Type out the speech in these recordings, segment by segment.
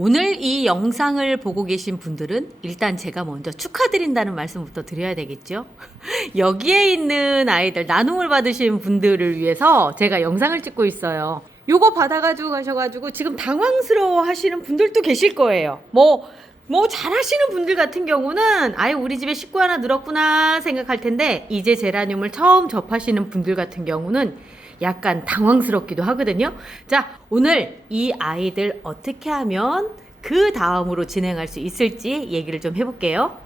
오늘 이 영상을 보고 계신 분들은 일단 제가 먼저 축하드린다는 말씀부터 드려야 되겠죠. 여기에 있는 아이들, 나눔을 받으신 분들을 위해서 제가 영상을 찍고 있어요. 요거 받아가지고 가셔가지고 지금 당황스러워 하시는 분들도 계실 거예요. 뭐 잘하시는 분들 같은 경우는 아예 우리 집에 식구 하나 늘었구나 생각할 텐데, 이제 제라늄을 처음 접하시는 분들 같은 경우는 약간 당황스럽기도 하거든요. 자, 오늘 이 아이들 어떻게 하면 그 다음으로 진행할 수 있을지 얘기를 좀 해볼게요.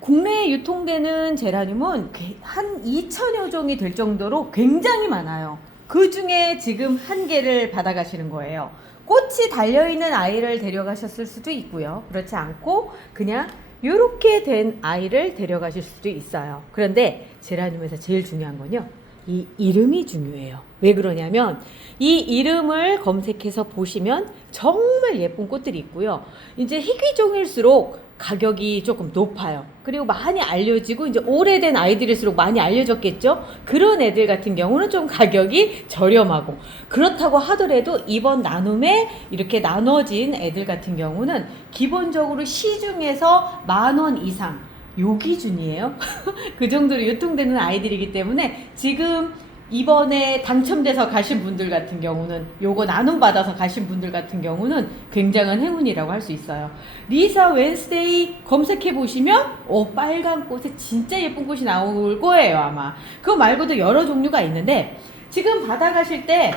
국내에 유통되는 제라늄은 한 2천여 종이 될 정도로 굉장히 많아요. 그 중에 지금 한 개를 받아가시는 거예요. 꽃이 달려있는 아이를 데려가셨을 수도 있고요. 그렇지 않고 그냥 이렇게 된 아이를 데려가실 수도 있어요. 그런데 제라늄에서 제일 중요한 건요, 이 이름이 중요해요. 왜 그러냐면 이 이름을 검색해서 보시면 정말 예쁜 꽃들이 있고요. 이제 희귀종일수록 가격이 조금 높아요. 그리고 많이 알려지고 이제 오래된 아이들일수록 많이 알려졌겠죠. 그런 애들 같은 경우는 좀 가격이 저렴하고, 그렇다고 하더라도 이번 나눔에 이렇게 나눠진 애들 같은 경우는 기본적으로 시중에서 10,000원 이상 요 기준이에요. 그 정도로 유통되는 아이들이기 때문에 지금 이번에 당첨돼서 가신 분들 같은 경우는, 요거 나눔 받아서 가신 분들 같은 경우는 굉장한 행운이라고 할 수 있어요. 리사 웬스데이 검색해 보시면 빨간 꽃에 진짜 예쁜 꽃이 나올 거예요, 아마. 그거 말고도 여러 종류가 있는데, 지금 받아가실 때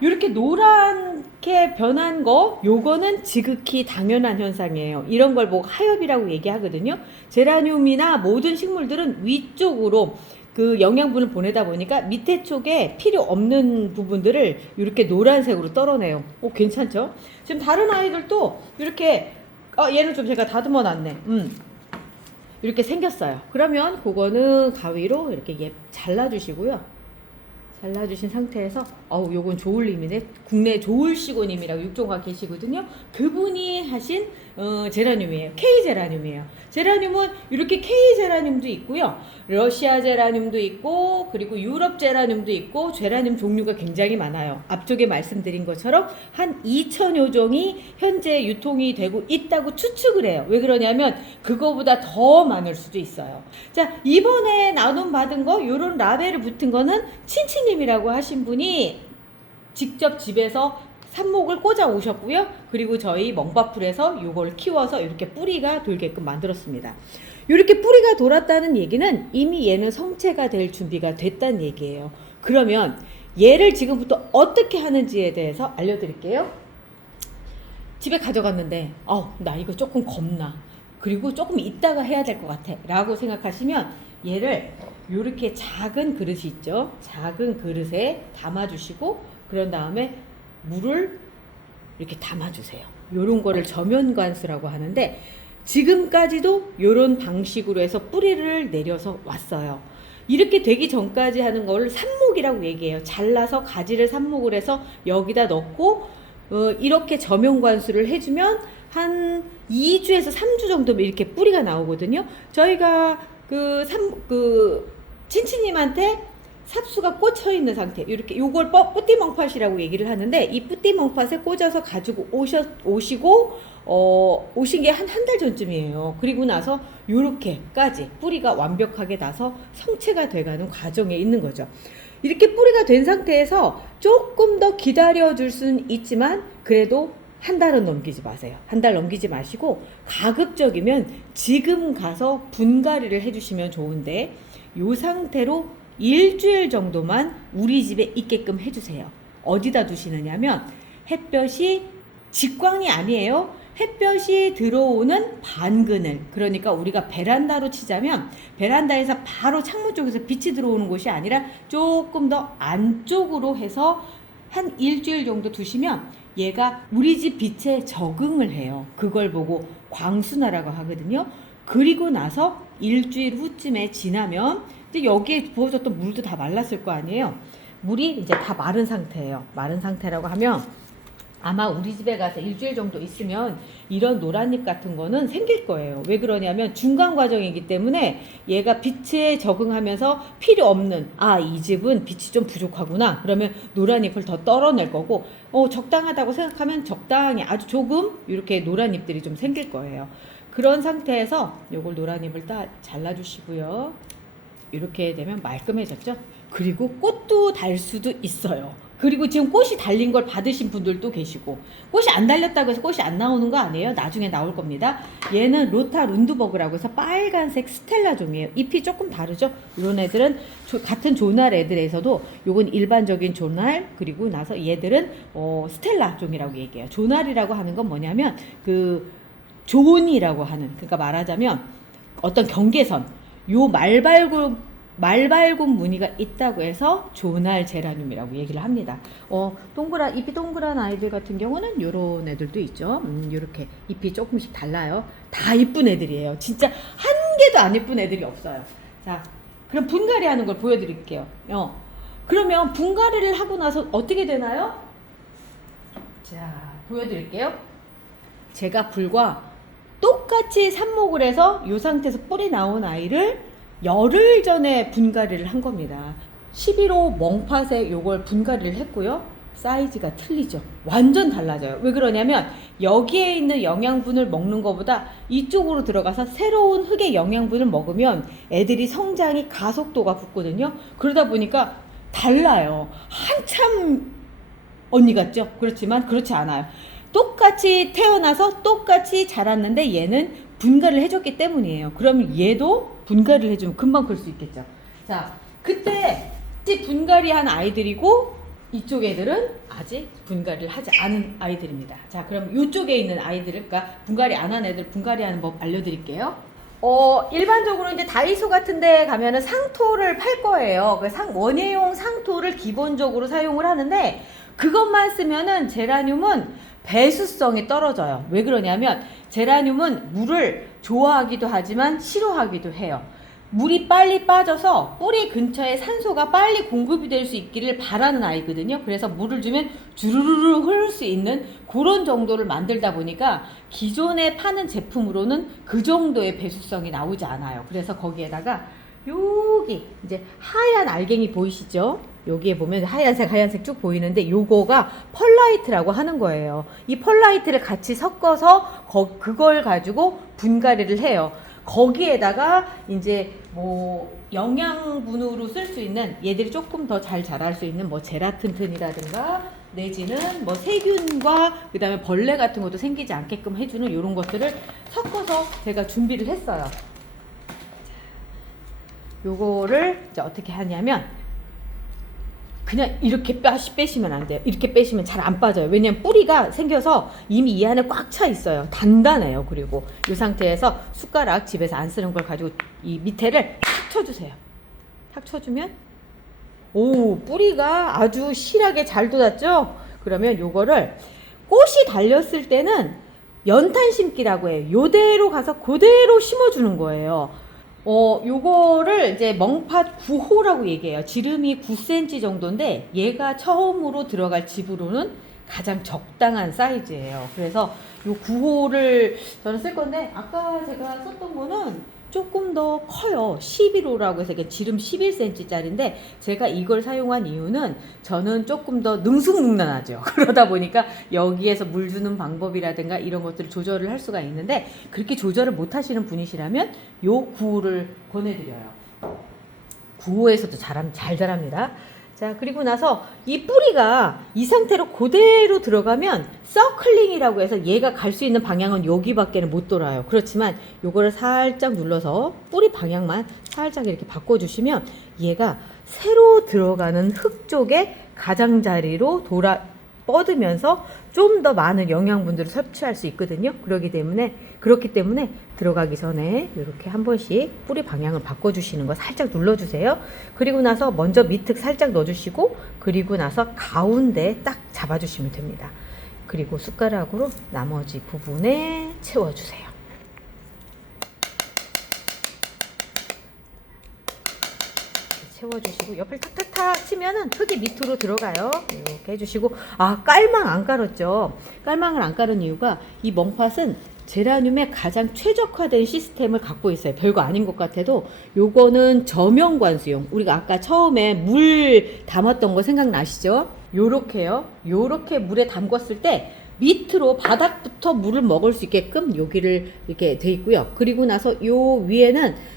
이렇게 노랗게 변한 거, 요거는 지극히 당연한 현상이에요. 이런 걸 보고 하엽이라고 얘기하거든요. 제라늄이나 모든 식물들은 위쪽으로 그 영양분을 보내다 보니까 밑에 쪽에 필요 없는 부분들을 이렇게 노란색으로 떨어내요. 괜찮죠? 지금 다른 아이들도 이렇게, 얘는 좀 제가 다듬어 놨네. 이렇게 생겼어요. 그러면 그거는 가위로 이렇게 잘라주시고요. 잘라주신 상태에서, 요건 조울님이네. 국내 조울시고님이라고 육종가 계시거든요. 그분이 하신 제라늄이에요. K 제라늄이에요. 제라늄은 이렇게 K 제라늄도 있고요, 러시아 제라늄도 있고, 그리고 유럽 제라늄도 있고, 제라늄 종류가 굉장히 많아요. 앞쪽에 말씀드린 것처럼 한 2천여 종이 현재 유통이 되고 있다고 추측을 해요. 왜 그러냐면 그거보다 더 많을 수도 있어요. 자, 이번에 나눔 받은 거, 요런 라벨을 붙은 거는 친치님이라고 하신 분이 직접 집에서 삽목을 꽂아 오셨고요. 그리고 저희 멍바풀에서 이걸 키워서 이렇게 뿌리가 돌게끔 만들었습니다. 이렇게 뿌리가 돌았다는 얘기는 이미 얘는 성체가 될 준비가 됐다는 얘기예요. 그러면 얘를 지금부터 어떻게 하는지에 대해서 알려드릴게요. 집에 가져갔는데 나 이거 조금 겁나, 그리고 조금 이따가 해야 될 것 같아 라고 생각하시면 얘를 이렇게 작은 그릇이 있죠. 작은 그릇에 담아주시고, 그런 다음에 물을 이렇게 담아주세요. 요런 거를 저면관수라고 하는데, 지금까지도 요런 방식으로 해서 뿌리를 내려서 왔어요. 이렇게 되기 전까지 하는 걸 삽목이라고 얘기해요. 잘라서 가지를 삽목을 해서 여기다 넣고 이렇게 저면관수를 해주면 한 2주에서 3주 정도면 이렇게 뿌리가 나오거든요. 저희가 친치님한테 삽수가 꽂혀 있는 상태, 이렇게 요걸 뿌띠멍팟이라고 얘기를 하는데, 이 뿌띠멍팟에 꽂아서 가지고 오시고 오신 게 한 달 전쯤이에요. 그리고 나서 요렇게까지 뿌리가 완벽하게 나서 성체가 돼가는 과정에 있는 거죠. 이렇게 뿌리가 된 상태에서 조금 더 기다려 줄 수는 있지만, 그래도 한 달은 넘기지 마세요. 한 달 넘기지 마시고, 가급적이면 지금 가서 분갈이를 해주시면 좋은데, 요 상태로 일주일 정도만 우리 집에 있게끔 해주세요. 어디다 두시느냐면, 햇볕이 직광이 아니에요. 햇볕이 들어오는 반그늘, 그러니까 우리가 베란다로 치자면 베란다에서 바로 창문 쪽에서 빛이 들어오는 곳이 아니라 조금 더 안쪽으로 해서 한 일주일 정도 두시면 얘가 우리 집 빛에 적응을 해요. 그걸 보고 광순화라고 하거든요. 그리고 나서 일주일 후쯤에 지나면 이제 여기에 부어졌던 물도 다 말랐을 거 아니에요. 물이 이제 다 마른 상태예요. 마른 상태라고 하면 아마 우리 집에 가서 일주일 정도 있으면 이런 노란잎 같은 거는 생길 거예요. 왜 그러냐면 중간 과정이기 때문에 얘가 빛에 적응하면서 필요 없는, 이 집은 빛이 좀 부족하구나. 그러면 노란잎을 더 떨어낼 거고, 적당하다고 생각하면 적당히 아주 조금 이렇게 노란잎들이 좀 생길 거예요. 그런 상태에서 요걸 노란잎을 딱 잘라주시고요. 이렇게 되면 말끔해졌죠? 그리고 꽃도 달 수도 있어요. 그리고 지금 꽃이 달린 걸 받으신 분들도 계시고, 꽃이 안 달렸다고 해서 꽃이 안 나오는 거 아니에요. 나중에 나올 겁니다. 얘는 로타 룬드버그라고 해서 빨간색 스텔라 종이에요. 잎이 조금 다르죠. 이런 애들은 같은 조날 애들에서도 요건 일반적인 조날, 그리고 나서 얘들은 스텔라 종이라고 얘기해요. 조날이라고 하는 건 뭐냐면 그 존이라고 하는, 그러니까 말하자면 어떤 경계선, 요 말발굽 무늬가 있다고 해서 조날 제라늄이라고 얘기를 합니다. 잎이 동그란 아이들 같은 경우는 요런 애들도 있죠. 요렇게 잎이 조금씩 달라요. 다 이쁜 애들이에요. 진짜 한 개도 안 이쁜 애들이 없어요. 자, 그럼 분갈이 하는 걸 보여드릴게요. 그러면 분갈이를 하고 나서 어떻게 되나요? 자, 보여드릴게요. 제가 불과 똑같이 삽목을 해서 이 상태에서 뿌리 나온 아이를 열흘 전에 분갈이를 한 겁니다. 11호 멍팥에 요걸 분갈이를 했고요. 사이즈가 틀리죠. 완전 달라져요. 왜 그러냐면 여기에 있는 영양분을 먹는 것보다 이쪽으로 들어가서 새로운 흙의 영양분을 먹으면 애들이 성장이 가속도가 붙거든요. 그러다 보니까 달라요. 한참 언니 같죠? 그렇지만 그렇지 않아요. 똑같이 태어나서 똑같이 자랐는데 얘는 분갈이를 해줬기 때문이에요. 그러면 얘도 분갈이를 해주면 금방 클 수 있겠죠. 자, 그때 분갈이한 아이들이고 이쪽 애들은 아직 분갈이를 하지 않은 아이들입니다. 자, 그럼 이쪽에 있는 아이들을, 그러니까 분갈이 안 한 애들 분갈이하는 법 알려드릴게요. 일반적으로 이제 다이소 같은 데 가면은 상토를 팔 거예요. 원예용 상토를 기본적으로 사용을 하는데 그것만 쓰면은 제라늄은 배수성이 떨어져요. 왜 그러냐면 제라늄은 물을 좋아하기도 하지만 싫어하기도 해요. 물이 빨리 빠져서 뿌리 근처에 산소가 빨리 공급이 될 수 있기를 바라는 아이거든요. 그래서 물을 주면 주르르르 흐를 수 있는 그런 정도를 만들다 보니까 기존에 파는 제품으로는 그 정도의 배수성이 나오지 않아요. 그래서 거기에다가 여기 이제 하얀 알갱이 보이시죠? 여기에 보면 하얀색 쭉 보이는데 요거가 펄라이트라고 하는 거예요. 이 펄라이트를 같이 섞어서 그걸 가지고 분갈이를 해요. 거기에다가 이제 뭐 영양분으로 쓸 수 있는, 얘들이 조금 더 잘 자랄 수 있는 뭐 제라틴튼이라든가 내지는 뭐 세균과 그 다음에 벌레 같은 것도 생기지 않게끔 해주는 이런 것들을 섞어서 제가 준비를 했어요. 요거를 이제 어떻게 하냐면 그냥 이렇게 빼시면 안 돼요. 이렇게 빼시면 잘 안 빠져요. 왜냐면 뿌리가 생겨서 이미 이 안에 꽉 차 있어요. 단단해요. 그리고 이 상태에서 숟가락, 집에서 안 쓰는 걸 가지고 이 밑에를 탁 쳐주세요. 탁 쳐주면 뿌리가 아주 실하게 잘 돋았죠? 그러면 요거를 꽃이 달렸을 때는 연탄 심기라고 해요. 요대로 가서 그대로 심어주는 거예요. 요거를 이제 멍팥 9호라고 얘기해요. 지름이 9cm 정도인데 얘가 처음으로 들어갈 집으로는 가장 적당한 사이즈예요. 그래서 요 9호를 저는 쓸 건데 아까 제가 썼던 거는 조금 더 커요. 11호라고 해서 이게 지름 11cm 짜리인데 제가 이걸 사용한 이유는 저는 조금 더 능숙능란하죠. 그러다 보니까 여기에서 물 주는 방법이라든가 이런 것들을 조절을 할 수가 있는데 그렇게 조절을 못 하시는 분이시라면 요 9호를 권해드려요. 9호에서도 잘 자랍니다. 자, 그리고 나서 이 뿌리가 이 상태로 그대로 들어가면 서클링이라고 해서 얘가 갈 수 있는 방향은 여기밖에는 못 돌아요. 그렇지만 요거를 살짝 눌러서 뿌리 방향만 살짝 이렇게 바꿔주시면 얘가 새로 들어가는 흙 쪽에 가장자리로 뻗으면서 좀 더 많은 영양분들을 섭취할 수 있거든요. 그렇기 때문에 들어가기 전에 이렇게 한 번씩 뿌리 방향을 바꿔주시는 거 살짝 눌러주세요. 그리고 나서 먼저 밑흙 살짝 넣어주시고 그리고 나서 가운데 딱 잡아주시면 됩니다. 그리고 숟가락으로 나머지 부분에 채워주세요. 채워주시고 옆을 탁탁탁 치면은 흙이 밑으로 들어가요. 이렇게 해주시고, 깔망 안 깔았죠. 깔망을 안 깔은 이유가 이 멍팟은 제라늄에 가장 최적화된 시스템을 갖고 있어요. 별거 아닌 것 같아도 요거는 저명관수용, 우리가 아까 처음에 물 담았던 거 생각나시죠? 요렇게요. 요렇게 물에 담궜을 때 밑으로 바닥부터 물을 먹을 수 있게끔 여기를 이렇게 돼 있고요. 그리고 나서 요 위에는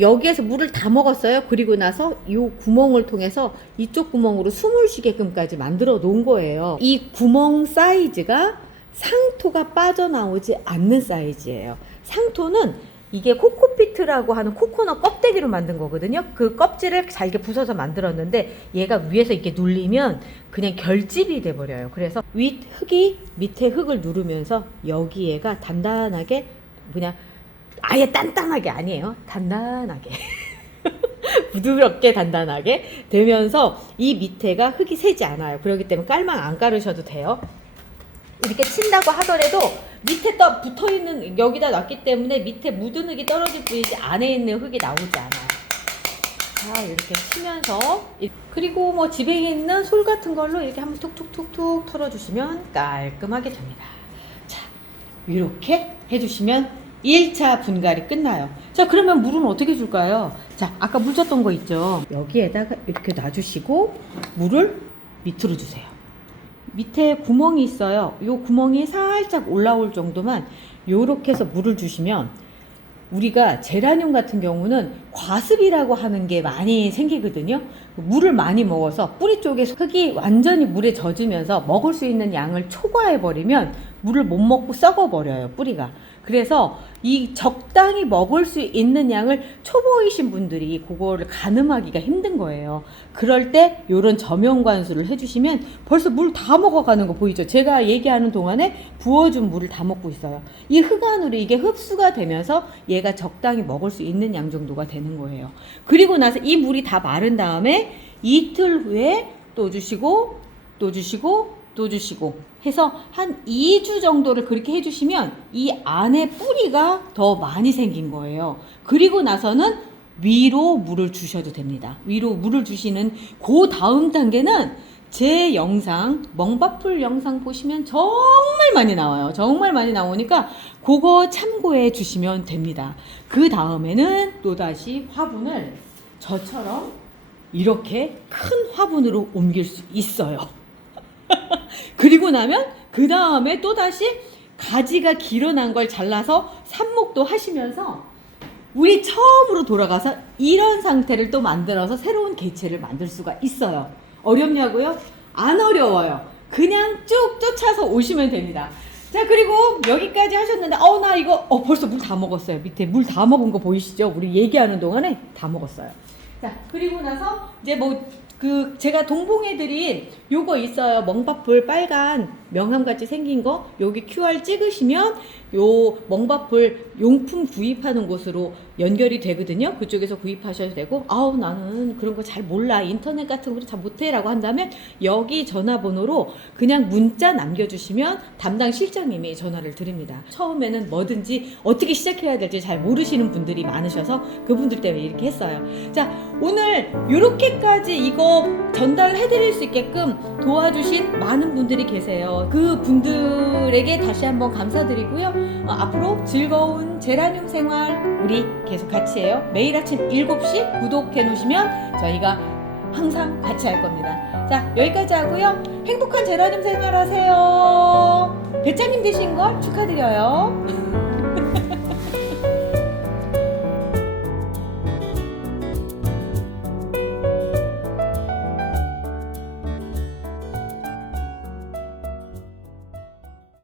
여기에서 물을 다 먹었어요. 그리고 나서 요 구멍을 통해서 이쪽 구멍으로 숨을 쉬게끔까지 만들어 놓은 거예요. 이 구멍 사이즈가 상토가 빠져나오지 않는 사이즈예요. 상토는 이게 코코피트라고 하는 코코넛 껍데기로 만든 거거든요. 그 껍질을 잘게 부숴서 만들었는데 얘가 위에서 이렇게 눌리면 그냥 결집이 돼버려요. 그래서 흙이 밑에 흙을 누르면서 여기에가 단단하게, 그냥 아예 단단하게 아니에요. 단단하게 부드럽게 단단하게 되면서 이 밑에가 흙이 새지 않아요. 그렇기 때문에 깔망 안 깔으셔도 돼요. 이렇게 친다고 하더라도 밑에 붙어있는, 여기다 놨기 때문에 밑에 묻은 흙이 떨어질 뿐이지 안에 있는 흙이 나오지 않아요. 자, 이렇게 치면서, 그리고 뭐 집에 있는 솔 같은 걸로 이렇게 한번 툭툭툭툭 털어주시면 깔끔하게 됩니다. 자, 이렇게 해주시면 1차 분갈이 끝나요. 자, 그러면 물은 어떻게 줄까요? 자, 아까 물 줬던 거 있죠? 여기에다가 이렇게 놔주시고 물을 밑으로 주세요. 밑에 구멍이 있어요. 요 구멍이 살짝 올라올 정도만 요렇게 해서 물을 주시면, 우리가 제라늄 같은 경우는 과습이라고 하는 게 많이 생기거든요. 물을 많이 먹어서 뿌리 쪽에 흙이 완전히 물에 젖으면서 먹을 수 있는 양을 초과해 버리면 물을 못 먹고 썩어 버려요, 뿌리가. 그래서 이 적당히 먹을 수 있는 양을 초보이신 분들이 그거를 가늠하기가 힘든 거예요. 그럴 때 요런 저명관수를 해주시면 벌써 물 다 먹어가는 거 보이죠? 제가 얘기하는 동안에 부어준 물을 다 먹고 있어요. 이 흙 안으로 이게 흡수가 되면서 얘가 적당히 먹을 수 있는 양 정도가 되는 거예요. 그리고 나서 이 물이 다 마른 다음에 이틀 후에 또 주시고 또 주시고 또 주시고 해서 한 2주 정도를 그렇게 해주시면 이 안에 뿌리가 더 많이 생긴 거예요. 그리고 나서는 위로 물을 주셔도 됩니다. 위로 물을 주시는 그 다음 단계는 제 영상, 멍밥풀 영상 보시면 정말 많이 나와요. 정말 많이 나오니까 그거 참고해 주시면 됩니다. 그 다음에는 또다시 화분을 저처럼 이렇게 큰 화분으로 옮길 수 있어요. 그리고 나면 그 다음에 또다시 가지가 길어난 걸 잘라서 삽목도 하시면서 우리 처음으로 돌아가서 이런 상태를 또 만들어서 새로운 개체를 만들 수가 있어요. 어렵냐고요? 안 어려워요. 그냥 쭉 쫓아서 오시면 됩니다. 자, 그리고 여기까지 하셨는데 나 이거 벌써 물 다 먹었어요. 밑에 물 다 먹은 거 보이시죠? 우리 얘기하는 동안에 다 먹었어요. 자, 그리고 나서 이제 제가 동봉해드린 요거 있어요. 멍밥풀 빨간 명함같이 생긴 거, 여기 QR 찍으시면 요 멍밥풀 용품 구입하는 곳으로 연결이 되거든요. 그쪽에서 구입하셔도 되고, 나는 그런 거 잘 몰라, 인터넷 같은 거 잘 못해 라고 한다면 여기 전화번호로 그냥 문자 남겨주시면 담당 실장님이 전화를 드립니다. 처음에는 뭐든지 어떻게 시작해야 될지 잘 모르시는 분들이 많으셔서 그분들 때문에 이렇게 했어요. 자, 오늘 요렇게까지 이거 전달해드릴 수 있게끔 도와주신 많은 분들이 계세요. 그 분들에게 다시 한번 감사드리고요. 앞으로 즐거운 제라늄 생활 우리 계속 같이 해요. 매일 아침 7시 구독해 놓으시면 저희가 항상 같이 할 겁니다. 자, 여기까지 하고요. 행복한 제라늄 생활 하세요. 배짱님 되신 걸 축하드려요.